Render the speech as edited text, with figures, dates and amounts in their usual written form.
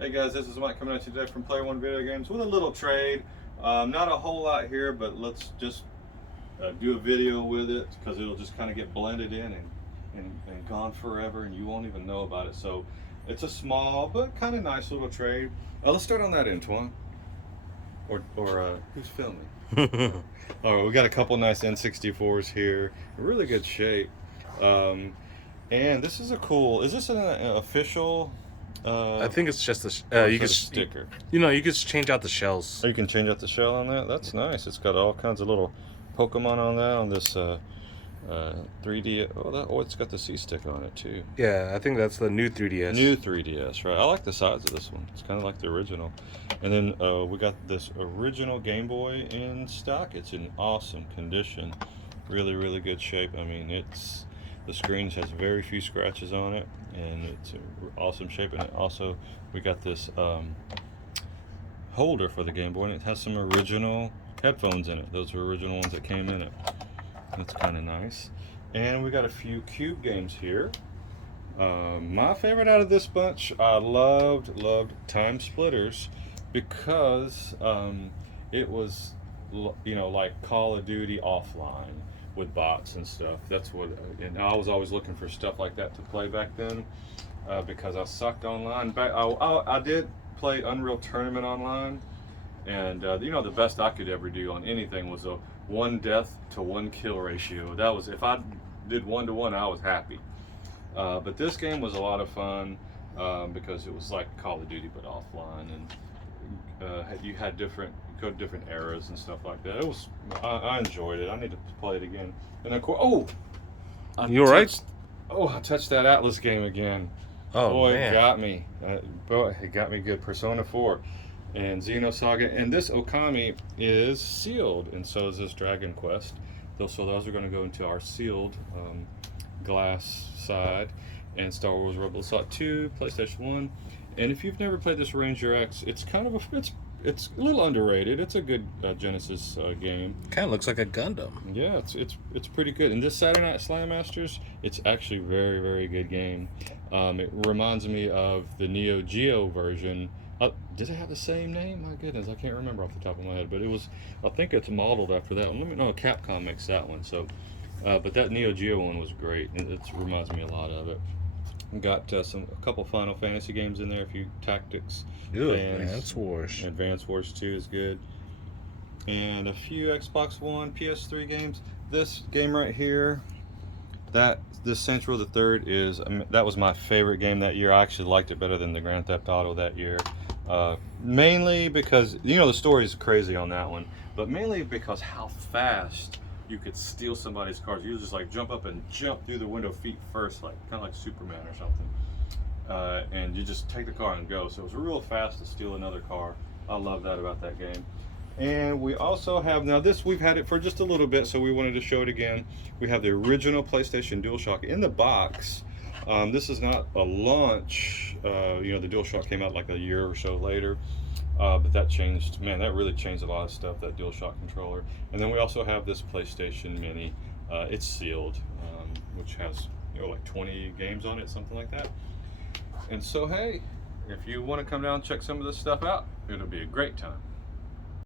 Hey guys, this is Mike coming at you today from Player One Video Games with a little trade. Not a whole lot here, but let's just do a video with it because it'll just kind of get blended in and gone forever, and you won't even know about it. So it's a small but kind of nice little trade. Let's start on that end, Twan. Or who's filming? All right, we got a couple nice N64s here, really good shape. And this is a cool. Is this an official? I think it's just a you can sticker. You can just change out the shells. Oh, you can change out the shell on that. That's nice. It's got all kinds of little Pokemon on that on this 3D. Oh, it's got the C stick on it too. Yeah, I think that's the new 3DS. New 3DS, right? I like the size of this one. It's kind of like the original. And then we got this original Game Boy in stock. It's in awesome condition, really, really good shape. I mean, the screen has very few scratches on it, and it's in awesome shape. And also, we got this holder for the Game Boy, and it has some original headphones in it. Those were original ones that came in it. That's kind of nice. And we got a few Cube games here. My favorite out of this bunch, I loved Time Splitters because it was, like Call of Duty offline with bots and stuff. That's what, and I was always looking for stuff like that to play back then because I sucked online. I did play Unreal Tournament online, and the best I could ever do on anything was a 1 death to 1 kill ratio. That was, if I did 1 to 1, I was happy. But this game was a lot of fun because it was like Call of Duty but offline, and you had go to different eras and stuff like that. It was, I enjoyed it. I need to play it again. And of course, You alright? I touched that Atlas game again. Oh boy, man, it got me. Boy, it got me good. Persona 4 and Xenosaga, and this Okami is sealed, and so is this Dragon Quest. So those are going to go into our sealed glass side. And Star Wars Rebel Assault 2, PlayStation 1. And if you've never played this Ranger X, it's kind of it's a little underrated. It's a good Genesis game. kind of looks like a Gundam. Yeah, it's pretty good. And this Saturday Night Slam Masters, it's actually a very, very good game. It reminds me of the Neo Geo version. Did it have the same name? My goodness, I can't remember off the top of my head. But I think it's modeled after that one. No, Capcom makes that one. So, but that Neo Geo one was great. It reminds me a lot of it. Got a couple Final Fantasy games in there. A few tactics. Advance Wars. Advance Wars 2 is good. And a few Xbox One, PS3 games. This game right here, this Saints Row the Third that was my favorite game that year. I actually liked it better than the Grand Theft Auto that year. Mainly because, the story is crazy on that one, but mainly because how fast you could steal somebody's cars. You just like jump up and jump through the window feet first, like kind of like Superman or something. And you just take the car and go. So it was real fast to steal another car. I love that about that game. And we also have, now this, we've had it for just a little bit, so we wanted to show it again. We have the original PlayStation DualShock in the box. This is not a launch. The DualShock came out like a year or so later. But that changed, man, that really changed a lot of stuff, that DualShock controller. And then we also have this PlayStation Mini. It's sealed, which has, like 20 games on it, something like that. And so, hey, if you want to come down and check some of this stuff out, it'll be a great time.